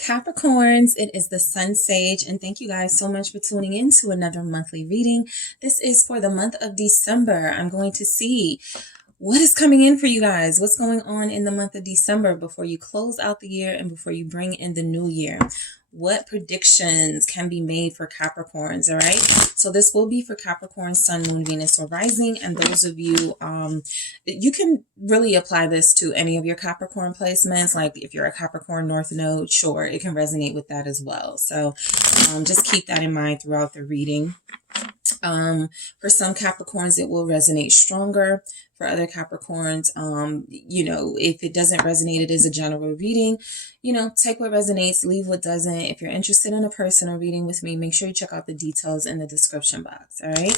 Capricorns, it is the Sun Sage, and thank you guys so much for tuning in to another monthly reading. This is for the month of December. I'm going to see what is coming in for you guys. What's going on in the month of December before you close out the year and before you bring in the new year? What predictions can be made for Capricorns, all right? So this will be for Capricorn, Sun, Moon, Venus, or Rising. And those of you, you can really apply this to any of your Capricorn placements. Like if you're a Capricorn North Node, sure, it can resonate with that as well. So just keep that in mind throughout the reading. For some Capricorns, it will resonate stronger. For other Capricorns, if it doesn't resonate, it is a general reading. Take what resonates, leave what doesn't. If you're interested in a personal reading with me, make sure you check out the details in the description box. All right.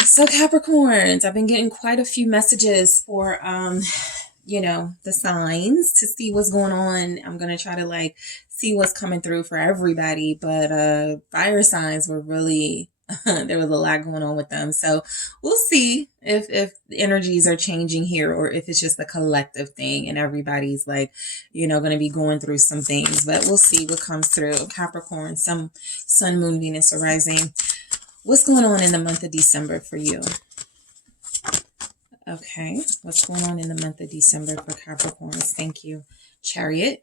So Capricorns, I've been getting quite a few messages for, the signs to see what's going on. I'm going to try to see what's coming through for everybody, but fire signs were really there was a lot going on with them. So we'll see if the energies are changing here or if it's just a collective thing and everybody's going to be going through some things. But we'll see what comes through. Capricorn, some Sun, Moon, Venus, or Rising. What's going on in the month of December for you? Okay. What's going on in the month of December for Capricorns? Thank you. Chariot.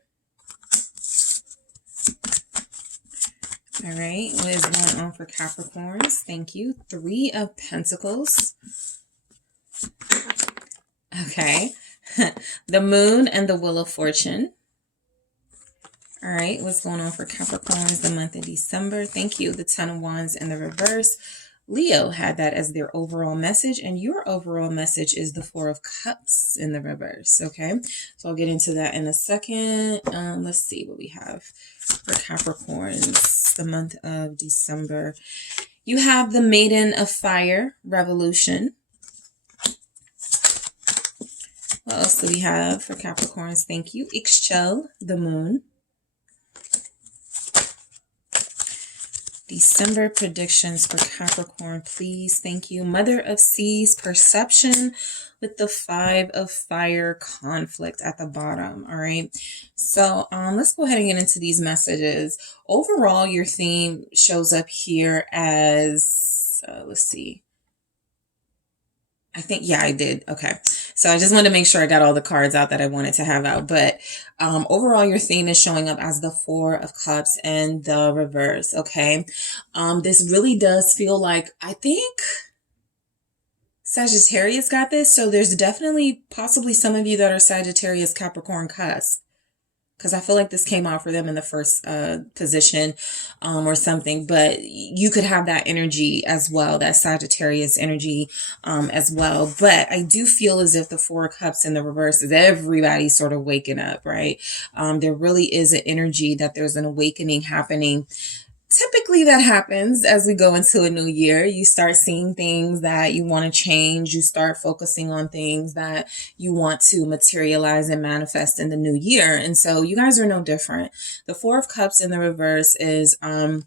All right, what is going on for Capricorns? Thank you. 3 of Pentacles. Okay. The Moon and the Wheel of Fortune. All right, what's going on for Capricorns the month of December? Thank you. The 10 of Wands in the reverse. Leo had that as their overall message, and your overall message is the 4 of Cups in the reverse, okay? So I'll get into that in a second. Let's see what we have for Capricorns the month of December. You have the Maiden of Fire, Revolution. What else do we have for Capricorns? Thank you. Ixchel, the Moon. December predictions for Capricorn, please. Thank you. Mother of Seas, Perception, with the 5 of Fire, Conflict at the bottom. All right. So let's go ahead and get into these messages. Overall, your theme shows up here as, let's see. I did. Okay. So I just wanted to make sure I got all the cards out that I wanted to have out. But overall, your theme is showing up as the 4 of Cups and the reverse. Okay. This really does feel like, I think Sagittarius got this. So there's definitely possibly some of you that are Sagittarius Capricorn cusp, because I feel like this came out for them in the first position or something. But you could have that energy as well, that Sagittarius energy as well. But I do feel as if the 4 of Cups in the reverse is everybody sort of waking up, right? There really is an energy that there's an awakening happening. Typically that happens as we go into a new year. You start seeing things that you want to change. You start focusing on things that you want to materialize and manifest in the new year. And so you guys are no different. The 4 of Cups in the reverse is, a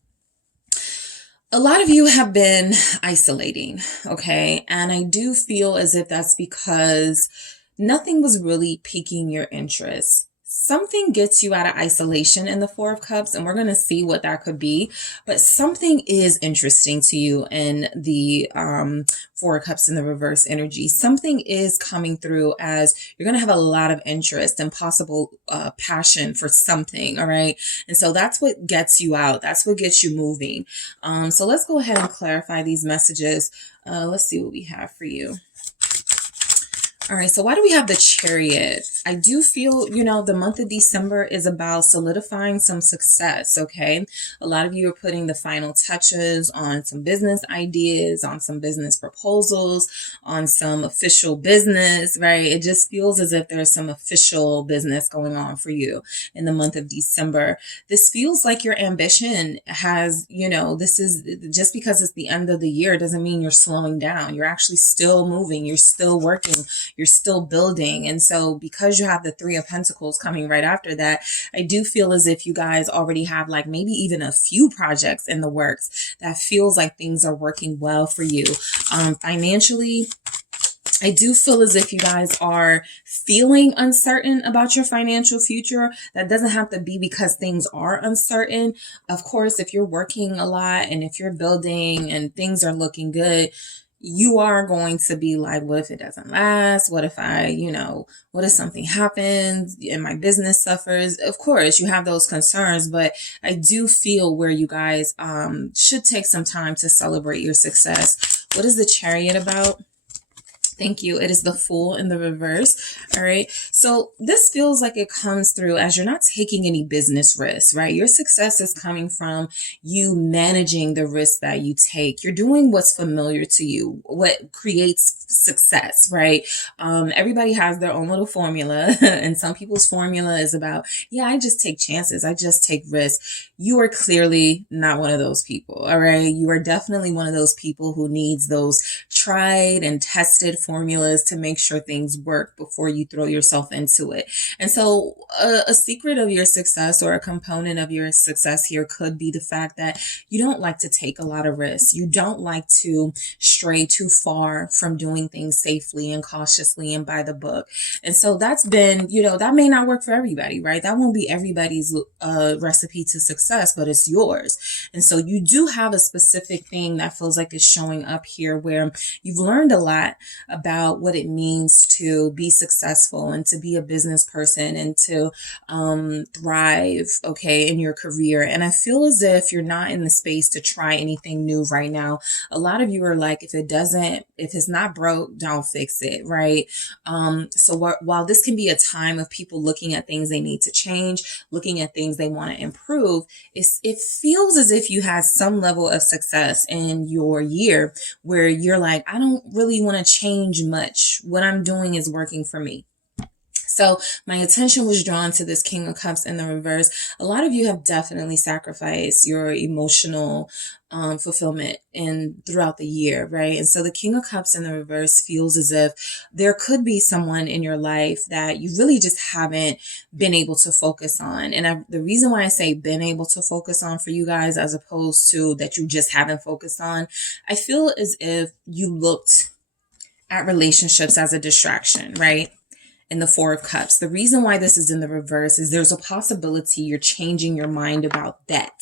lot of you have been isolating. Okay. And I do feel as if that's because nothing was really piquing your interest. Something gets you out of isolation in the 4 of Cups, and we're going to see what that could be. But something is interesting to you in the 4 of Cups in the reverse energy. Something is coming through as you're going to have a lot of interest and possible passion for something, all right? And so that's what gets you out. That's what gets you moving. So let's go ahead and clarify these messages. Let's see what we have for you. All right, so why do we have the Chariot? I do feel, the month of December is about solidifying some success, okay? A lot of you are putting the final touches on some business ideas, on some business proposals, on some official business, right? It just feels as if there's some official business going on for you in the month of December. This feels like your ambition has, this is just because it's the end of the year doesn't mean you're slowing down. You're actually still moving. You're still working. You're still building. And so because you have the 3 of Pentacles coming right after that, I do feel as if you guys already have maybe even a few projects in the works that feels like things are working well for you. Financially, I do feel as if you guys are feeling uncertain about your financial future. That doesn't have to be because things are uncertain. Of course, if you're working a lot and if you're building and things are looking good, you are going to be like, what if it doesn't last? What if what if something happens and my business suffers? Of course, you have those concerns, but I do feel where you guys should take some time to celebrate your success. What is the Chariot about? Thank you. It is the Fool in the reverse. All right. So this feels like it comes through as you're not taking any business risks, right? Your success is coming from you managing the risks that you take. You're doing what's familiar to you, what creates success, right? Everybody has their own little formula, and some people's formula is about, yeah, I just take chances. I just take risks. You are clearly not one of those people. All right. You are definitely one of those people who needs those tried and tested formulas to make sure things work before you throw yourself into it. And so a secret of your success, or a component of your success here, could be the fact that you don't like to take a lot of risks. You don't like to stray too far from doing things safely and cautiously and by the book. And so that's been, that may not work for everybody, right? That won't be everybody's recipe to success, but it's yours. And so you do have a specific thing that feels like it's showing up here where you've learned a lot about what it means to be successful and to be a business person and to thrive, okay, in your career. And I feel as if you're not in the space to try anything new right now. A lot of you are like, if it's not broke, don't fix it, right? So while this can be a time of people looking at things they need to change, looking at things they want to improve, it feels as if you had some level of success in your year where you're like, I don't really want to change much. What I'm doing is working for me. So my attention was drawn to this King of Cups in the reverse. A lot of you have definitely sacrificed your emotional fulfillment throughout the year, right? And so the King of Cups in the reverse feels as if there could be someone in your life that you really just haven't been able to focus on. And the reason why I say been able to focus on for you guys, as opposed to that you just haven't focused on, I feel as if you looked at relationships as a distraction, right? In the Four of Cups. The reason why this is in the reverse is there's a possibility you're changing your mind about that.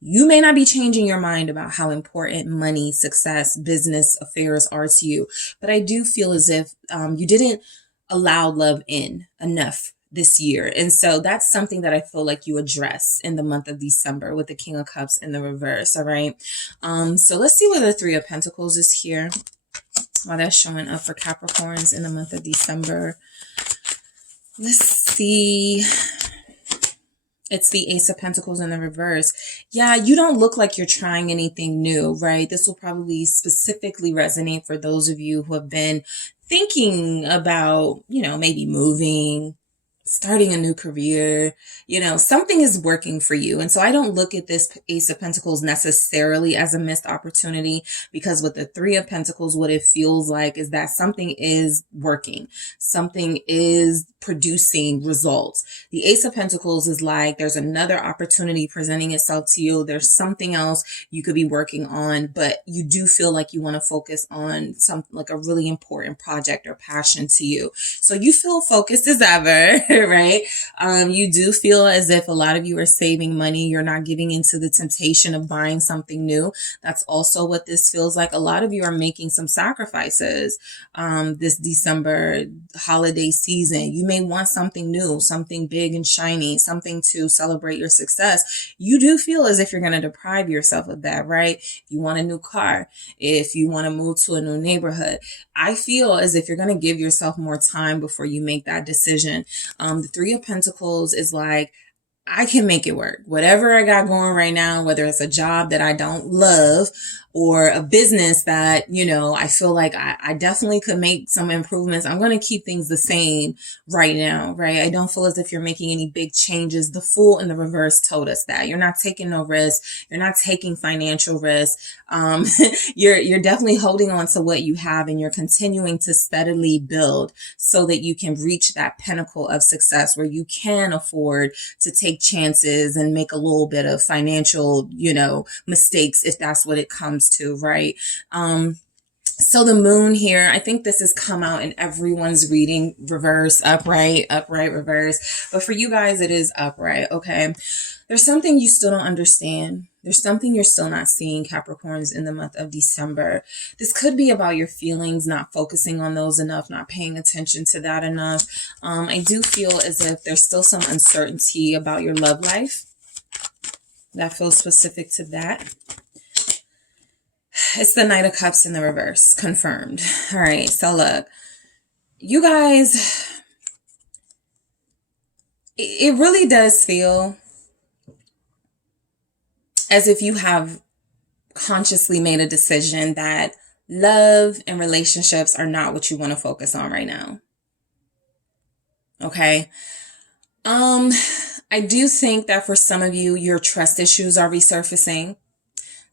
You may not be changing your mind about how important money, success, business affairs are to you, but I do feel as if you didn't allow love in enough this year. And so that's something that I feel like you address in the month of December with the King of Cups in the reverse. All right. So let's see what the Three of Pentacles is here. While that's showing up for Capricorns in the month of December. Let's see. It's the Ace of Pentacles in the reverse. Yeah, you don't look like you're trying anything new, right? This will probably specifically resonate for those of you who have been thinking about, maybe moving, starting a new career, something is working for you. And so I don't look at this Ace of Pentacles necessarily as a missed opportunity, because with the Three of Pentacles, what it feels like is that something is working. Something is producing results. The Ace of Pentacles is like, there's another opportunity presenting itself to you. There's something else you could be working on, but you do feel like you want to focus on something like a really important project or passion to you. So you feel focused as ever. Right? You do feel as if a lot of you are saving money. You're not giving into the temptation of buying something new. That's also what this feels like. A lot of you are making some sacrifices this December holiday season. You may want something new, something big and shiny, something to celebrate your success. You do feel as if you're going to deprive yourself of that, right? If you want a new car, if you want to move to a new neighborhood, I feel as if you're going to give yourself more time before you make that decision. The Three of Pentacles is like, I can make it work. Whatever I got going right now, whether it's a job that I don't love or a business that, I feel like I definitely could make some improvements. I'm going to keep things the same right now, right? I don't feel as if you're making any big changes. The Fool in the reverse told us that. You're not taking no risks. You're not taking financial risks. You're definitely holding on to what you have, and you're continuing to steadily build so that you can reach that pinnacle of success where you can afford to take chances and make a little bit of financial, mistakes if that's what it comes to, right? So the moon here, I think this has come out in everyone's reading, reverse, upright, upright, reverse. But for you guys, it is upright, okay? There's something you still don't understand. There's something you're still not seeing, Capricorns, in the month of December. This could be about your feelings, not focusing on those enough, not paying attention to that enough. I do feel as if there's still some uncertainty about your love life. That feels specific to that. It's the Knight of Cups in the reverse. Confirmed. All right. So look, you guys, it really does feel as if you have consciously made a decision that love and relationships are not what you want to focus on right now. Okay. I do think that for some of you, your trust issues are resurfacing.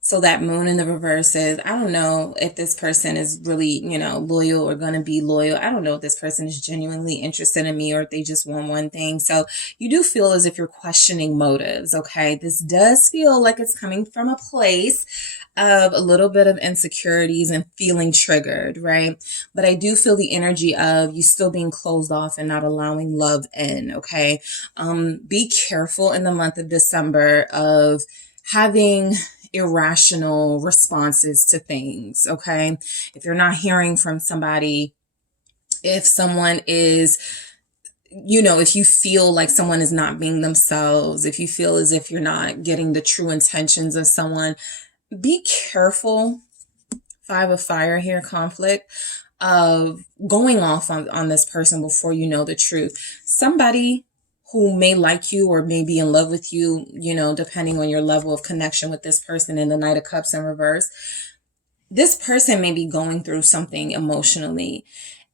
So that moon in the reverse is, I don't know if this person is really, loyal or going to be loyal. I don't know if this person is genuinely interested in me or if they just want one thing. So you do feel as if you're questioning motives, okay? This does feel like it's coming from a place of a little bit of insecurities and feeling triggered, right? But I do feel the energy of you still being closed off and not allowing love in, okay? Be careful in the month of December of having irrational responses to things, okay? If you're not hearing from somebody, if someone is, if you feel like someone is not being themselves, if you feel as if you're not getting the true intentions of someone, be careful. Five of Fire here, conflict, of going off on this person before you know the truth. Somebody who may like you or may be in love with you, depending on your level of connection with this person in the Knight of Cups in reverse, this person may be going through something emotionally.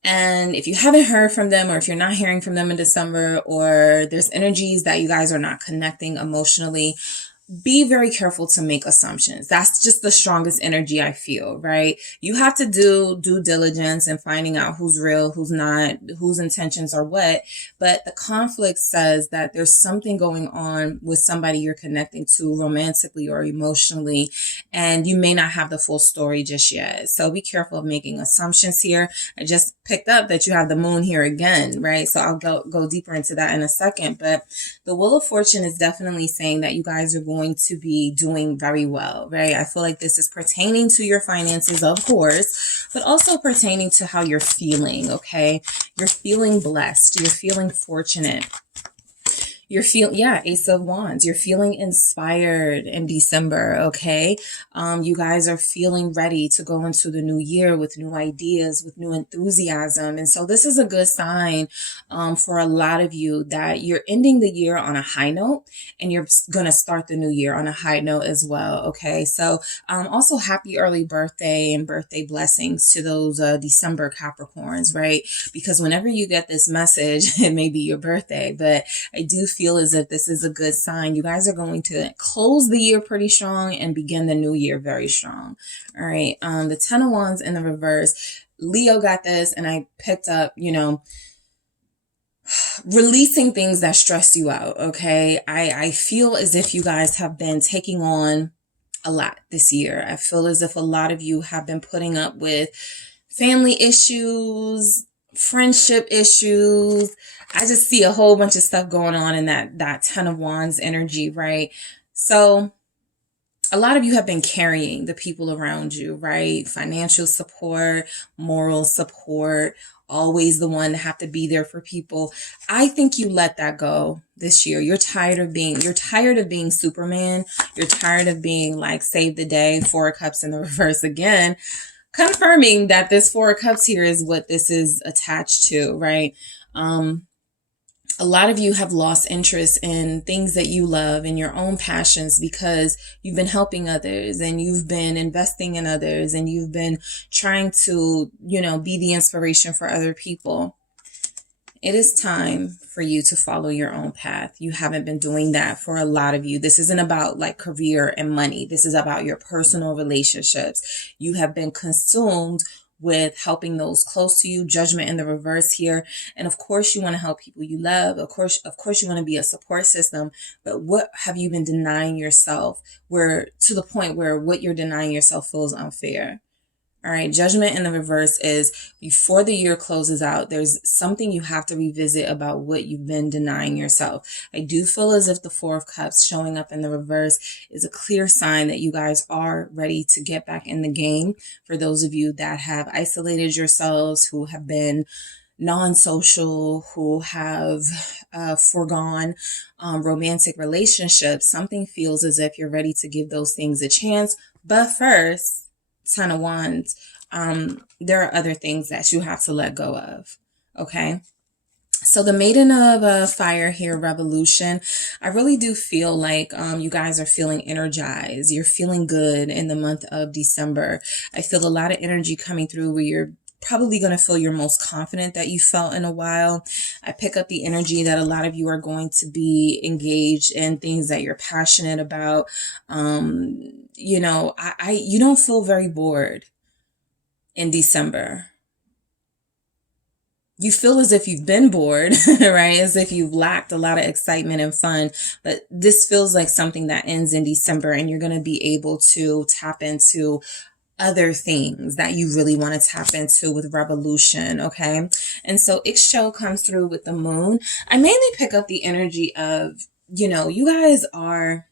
And if you haven't heard from them, or if you're not hearing from them in December, or there's energies that you guys are not connecting emotionally, be very careful to make assumptions. That's just the strongest energy I feel, right? You have to do due diligence and finding out who's real, who's not, whose intentions are what. But the conflict says that there's something going on with somebody you're connecting to romantically or emotionally, and you may not have the full story just yet. So be careful of making assumptions here. I just picked up that you have the moon here again, right? So I'll go deeper into that in a second. But the Wheel of Fortune is definitely saying that you guys are going to be doing very well, right? I feel like this is pertaining to your finances, of course, but also pertaining to how you're feeling, okay? You're feeling blessed. You're feeling fortunate. You're Ace of Wands. You're feeling inspired in December, okay? You guys are feeling ready to go into the new year with new ideas, with new enthusiasm. And so this is a good sign for a lot of you that you're ending the year on a high note and you're going to start the new year on a high note as well, okay? So also happy early birthday and birthday blessings to those December Capricorns, right? Because whenever you get this message, it may be your birthday, but I do feel as if this is a good sign. You guys are going to close the year pretty strong and begin the new year very strong. All right. The Ten of Wands in the reverse. Leo got this, and I picked up, releasing things that stress you out. Okay. I feel as if you guys have been taking on a lot this year. I feel as if a lot of you have been putting up with family issues, friendship issues. I just see a whole bunch of stuff going on in that Ten of Wands energy, right? So a lot of you have been carrying the people around you, right? Financial support, moral support, always the one to have to be there for people. I think you let that go this year. You're tired of being Superman. You're tired of being like save the day, Four of Cups in the reverse again. Confirming that this Four of Cups here is what this is attached to, right? A lot of you have lost interest in things that you love and your own passions because you've been helping others and you've been investing in others and you've been trying to, be the inspiration for other people. It is time for you to follow your own path. You haven't been doing that for a lot of you. This isn't about like career and money. This is about your personal relationships. You have been consumed with helping those close to you, Judgment in the reverse here. And of course you want to help people you love. Of course you want to be a support system, but what have you been denying yourself to the point where what you're denying yourself feels unfair? All right, Judgment in the reverse is before the year closes out, there's something you have to revisit about what you've been denying yourself. I do feel as if the Four of Cups showing up in the reverse is a clear sign that you guys are ready to get back in the game. For those of you that have isolated yourselves, who have been non-social, who have foregone romantic relationships, something feels as if you're ready to give those things a chance. But first, Ten of Wands, there are other things that you have to let go of. Okay. So the Maiden of Fire here, Revolution, I really do feel like you guys are feeling energized. You're feeling good in the month of December. I feel a lot of energy coming through where you're probably going to feel your most confident that you felt in a while. I pick up the energy that a lot of you are going to be engaged in things that you're passionate about. You know, you don't feel very bored in December. You feel as if you've been bored, right? As if you've lacked a lot of excitement and fun. But this feels like something that ends in December, and you're going to be able to tap into other things that you really want to tap into with Revolution, okay? And so Ixchel comes through with the Moon. I mainly pick up the energy of, you know, you guys are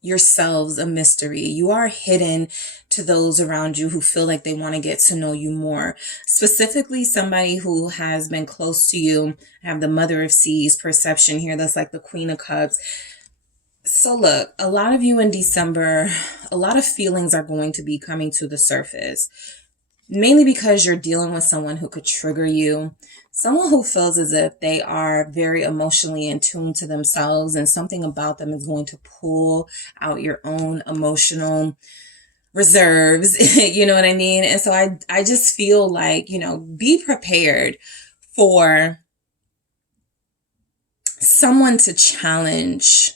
yourselves a mystery. You are hidden to those around you who feel like they want to get to know you more. Specifically, somebody who has been close to you. I have the Mother of Seas perception here. That's like the Queen of Cups. So look, a lot of you in December, a lot of feelings are going to be coming to the surface, mainly because you're dealing with someone who could trigger you, someone who feels as if they are very emotionally in tune to themselves, and something about them is going to pull out your own emotional reserves. You know what I mean? And so I just feel like, you know, be prepared for someone to challenge.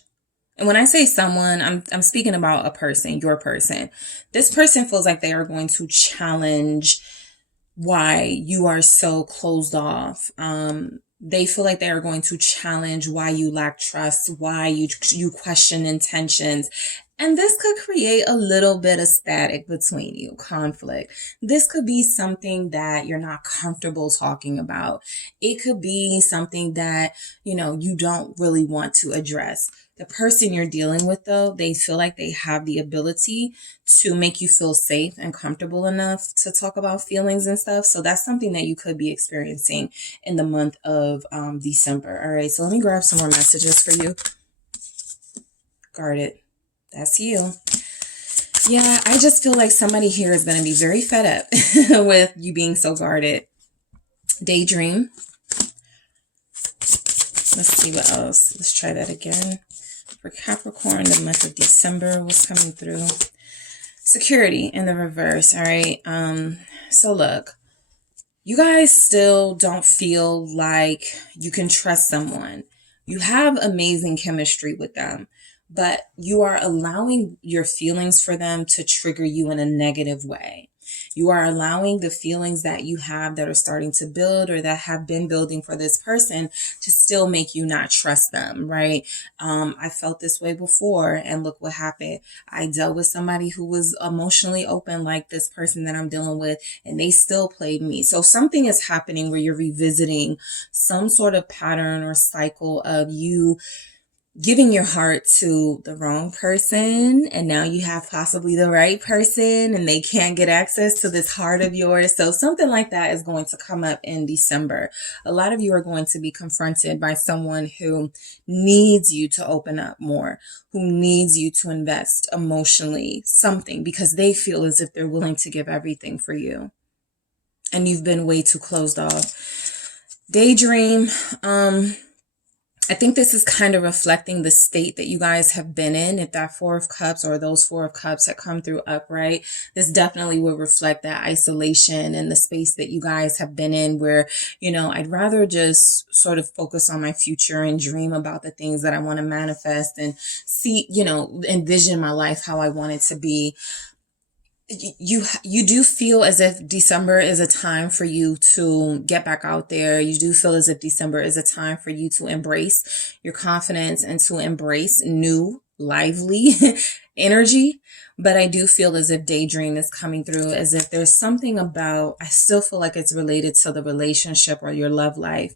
And when I say someone, I'm speaking about a person, your person. This person feels like they are going to challenge why you are so closed off. They feel like they are going to challenge why you lack trust, why you question intentions. And this could create a little bit of static between you, conflict. This could be something that you're not comfortable talking about. It could be something that, you know, you don't really want to address. The person you're dealing with, though, they feel like they have the ability to make you feel safe and comfortable enough to talk about feelings and stuff. So that's something that you could be experiencing in the month of December. All right, so let me grab some more messages for you. Guarded. That's you. Yeah, I just feel like somebody here is going to be very fed up with you being so guarded. Daydream. Let's see what else. Let's try that again. For Capricorn, the month of December was coming through. Security in the reverse. All right. So look, you guys still don't feel like you can trust someone. You have amazing chemistry with them, but you are allowing your feelings for them to trigger you in a negative way. You are allowing the feelings that you have that are starting to build or that have been building for this person to still make you not trust them, right? I felt this way before, and look what happened. I dealt with somebody who was emotionally open like this person that I'm dealing with, and they still played me. So something is happening where you're revisiting some sort of pattern or cycle of you giving your heart to the wrong person, and now you have possibly the right person and they can't get access to this heart of yours. So something like that is going to come up in December. A lot of you are going to be confronted by someone who needs you to open up more, who needs you to invest emotionally something, because they feel as if they're willing to give everything for you and you've been way too closed off. Daydream. I think this is kind of reflecting the state that you guys have been in. If that Four of Cups or those Four of Cups that come through upright, this definitely would reflect that isolation and the space that you guys have been in where, you know, I'd rather just sort of focus on my future and dream about the things that I want to manifest and see, you know, envision my life how I want it to be. You do feel as if December is a time for you to get back out there. You do feel as if December is a time for you to embrace your confidence and to embrace new lively energy, but I do feel as if daydream is coming through, as if there's something about, I still feel like it's related to the relationship or your love life.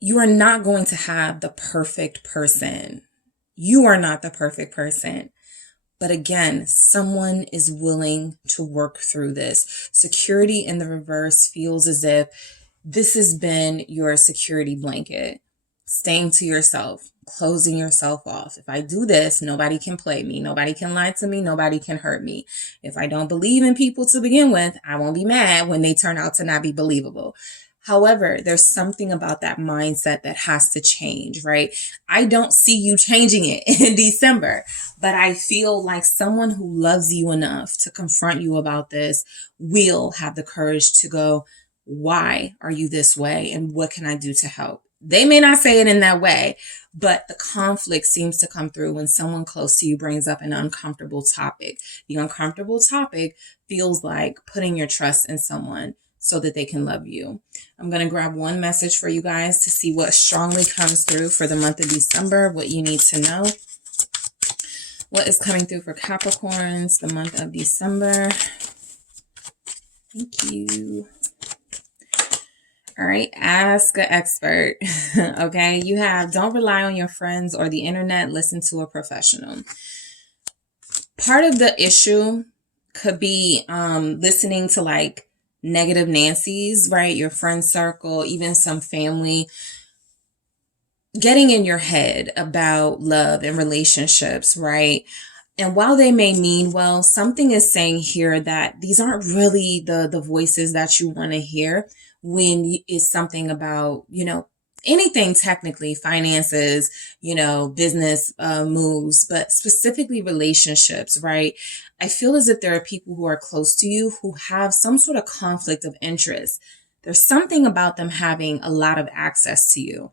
You are not going to have the perfect person. You are not the perfect person. But again, someone is willing to work through this. Security in the reverse feels as if this has been your security blanket. Staying to yourself, closing yourself off. If I do this, nobody can play me. Nobody can lie to me. Nobody can hurt me. If I don't believe in people to begin with, I won't be mad when they turn out to not be believable. However, there's something about that mindset that has to change, right? I don't see you changing it in December, but I feel like someone who loves you enough to confront you about this will have the courage to go, why are you this way? And what can I do to help? They may not say it in that way, but the conflict seems to come through when someone close to you brings up an uncomfortable topic. The uncomfortable topic feels like putting your trust in someone so that they can love you. I'm going to grab one message for you guys to see what strongly comes through for the month of December, what you need to know. What is coming through for Capricorns, the month of December? Thank you. All right, ask an expert. Okay, you have, don't rely on your friends or the internet, listen to a professional. Part of the issue could be listening to like negative Nancy's, right? Your friend circle, even some family, getting in your head about love and relationships, right? And while they may mean well, something is saying here that these aren't really the voices that you want to hear when it's something about, anything technically, finances, business moves, but specifically relationships, right? I feel as if there are people who are close to you who have some sort of conflict of interest. There's something about them having a lot of access to you.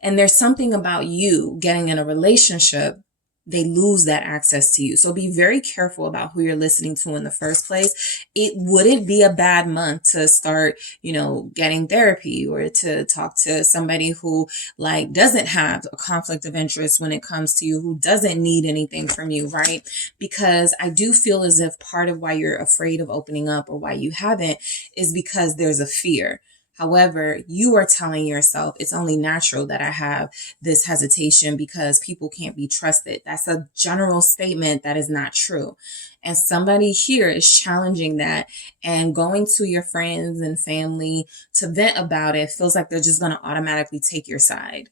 And there's something about you getting in a relationship, they lose that access to you. So be very careful about who you're listening to in the first place. It wouldn't be a bad month to start, getting therapy or to talk to somebody who doesn't have a conflict of interest when it comes to you, who doesn't need anything from you, right? Because I do feel as if part of why you're afraid of opening up or why you haven't is because there's a fear. However, you are telling yourself it's only natural that I have this hesitation because people can't be trusted. That's a general statement that is not true. And somebody here is challenging that, and going to your friends and family to vent about it feels like they're just going to automatically take your side.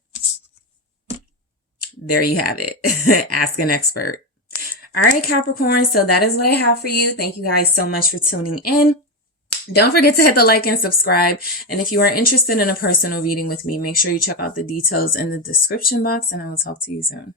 There you have it. Ask an expert. All right, Capricorn. So that is what I have for you. Thank you guys so much for tuning in. Don't forget to hit the like and subscribe. And if you are interested in a personal reading with me, make sure you check out the details in the description box, and I will talk to you soon.